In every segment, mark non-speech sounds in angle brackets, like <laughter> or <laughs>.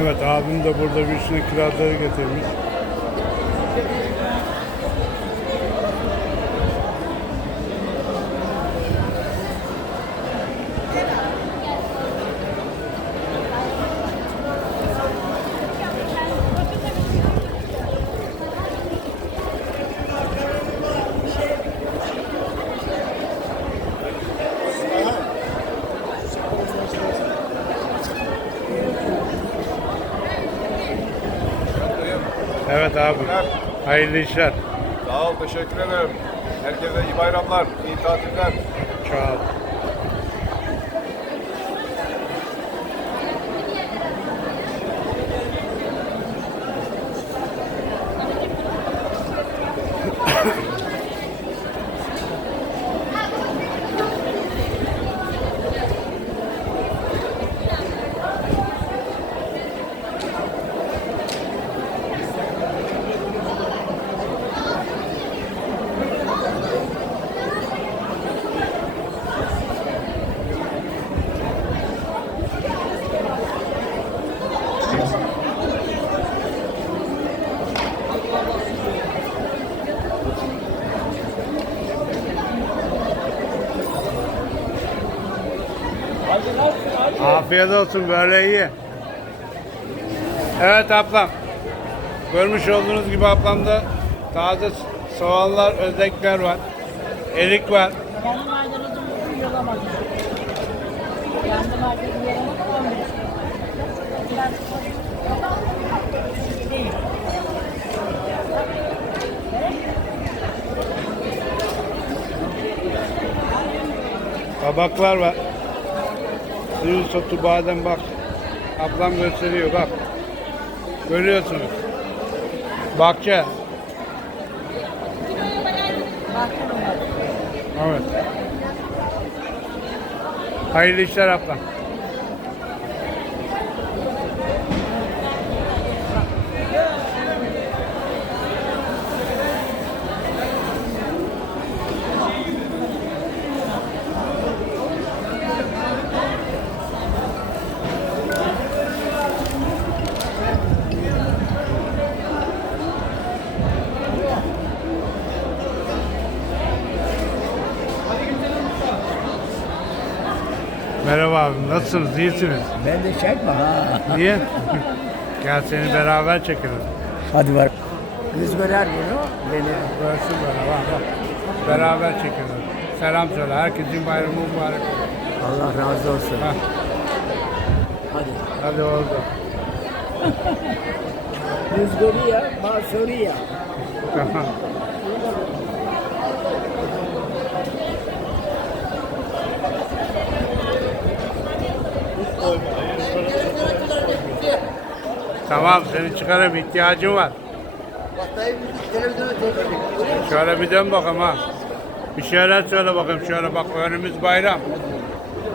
Evet abim de burada bir üstüne kirazları getirmiş. Evet abi. Hayırlı işler. Sağ ol, teşekkür ederim. Herkese iyi bayramlar, iyi tatiller. Sağ ol. Afiyet olsun böyle iyi. Evet ablam. Görmüş olduğunuz gibi ablamda taze soğanlar, özdekler var. Erik var. Biraz değil. Kabaklar var. Suyun sotu badem bak. Ablam gösteriyor bak. Görüyorsunuz. Bahçe. Evet. Hayırlı işler ablam. Merhaba abim. Nasılsınız? İyisiniz? Ben de çekme ha. Niye? Gel seni beraber çekelim. Hadi var. Kız görer bunu. Beni. Görsün böyle bak bak. Beraber çekelim. Selam söyle. Herkesin bayramı mübarek olsun. Allah razı olsun. Hah, Hadi. hadi oldu. Kız görüyor, bana soruyor. Tamam. Tamam seni çıkarım ihtiyacım var. Şöyle bir dön bakalım ha. Bir şeyler söyle bakayım şöyle bak önümüz bayram.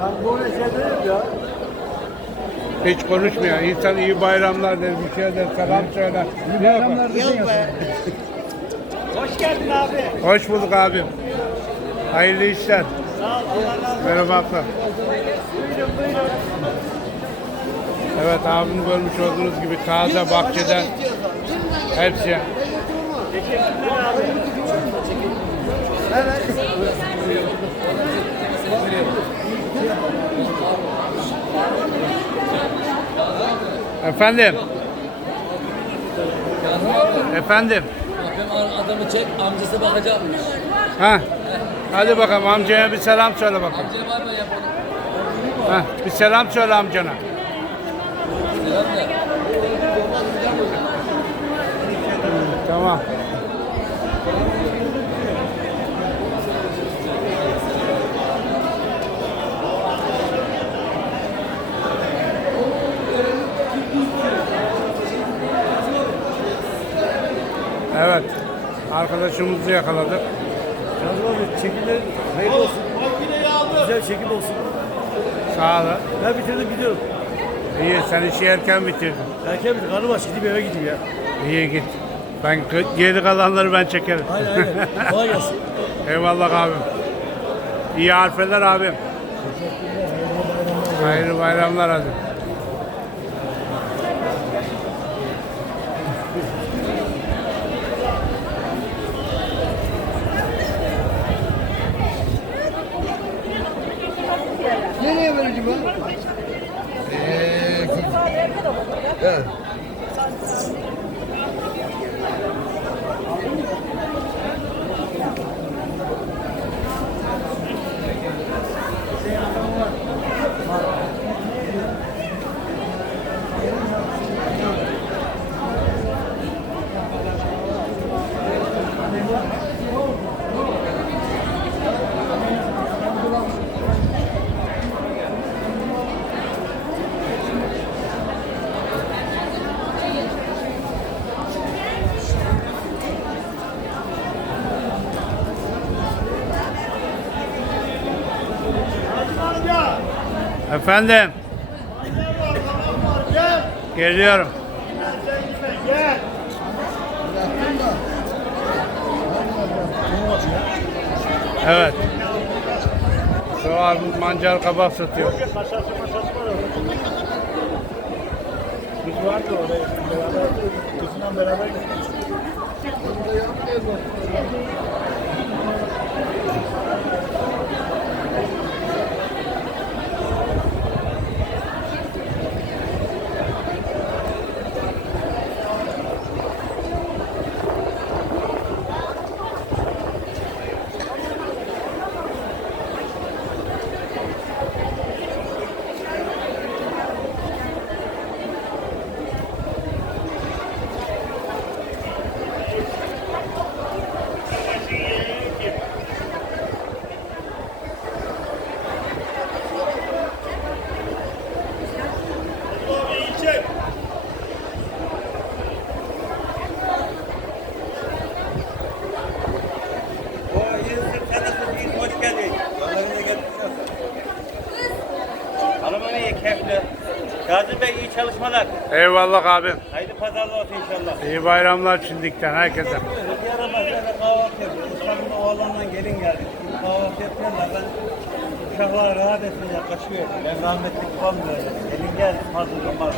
Ben böyle şey ya. Hiç konuşmuyor. İnsan iyi bayramlar der, bir şey der, selam söyler. Ne yapar? Yok be. Hoş geldin abi. Hoş bulduk abim. Hayırlı işler. Sağ ol, Allah razı olsun. Merhaba. Buyurun, buyurun. Evet abim görmüş olduğunuz gibi taze bahçeden hepsi. Evet. Efendim. Efendim. Bakın adamı çek, amcası bakacakmış. Ha. Hadi bakalım amcaya bir selam söyle bakalım. Amca var mı yapalım? Ha, bir selam söyle amcana. Selam da. Tamam. Evet. Arkadaşımızı yakaladık. Kazım abi çekimler hayırlı olsun. Güzel çekim olsun. Sağ olun. Ben bitirdim gidiyorum. İyi sen işi erken bitirdin. Erken bitir. Karnım aç gideyim eve gideyim ya. İyi git. Ben geri kalanları ben çekerim. Aynen aynen. <laughs> Kolay gelsin. Eyvallah abim. İyi harfler abim. Hayırlı bayramlar hadi. Nereye vereceğim ben? Eee... Ee, evet. Efendim. Geliyorum. Evet. Şu an mancar kabak satıyor. Biz vardı oraya. Kızından beraber gittik. Hoş geldin. Allah'ını getirsin. Hanımın iyi, keyifli. Bey iyi çalışmalar. Eyvallah abim. Hayırlı pazarlar olsun inşallah. İyi bayramlar şimdikten herkese. Bir ara mesela kahvaltı yapıyoruz. İstanbul'da oğlanla gelin geldik. Şimdi kahvaltı yapıyorlar. Ben uşaklar rahat etsinler, kaçıyorum. Ben rahmetli babam böyle. Gelin geldi, hazırlanmaz.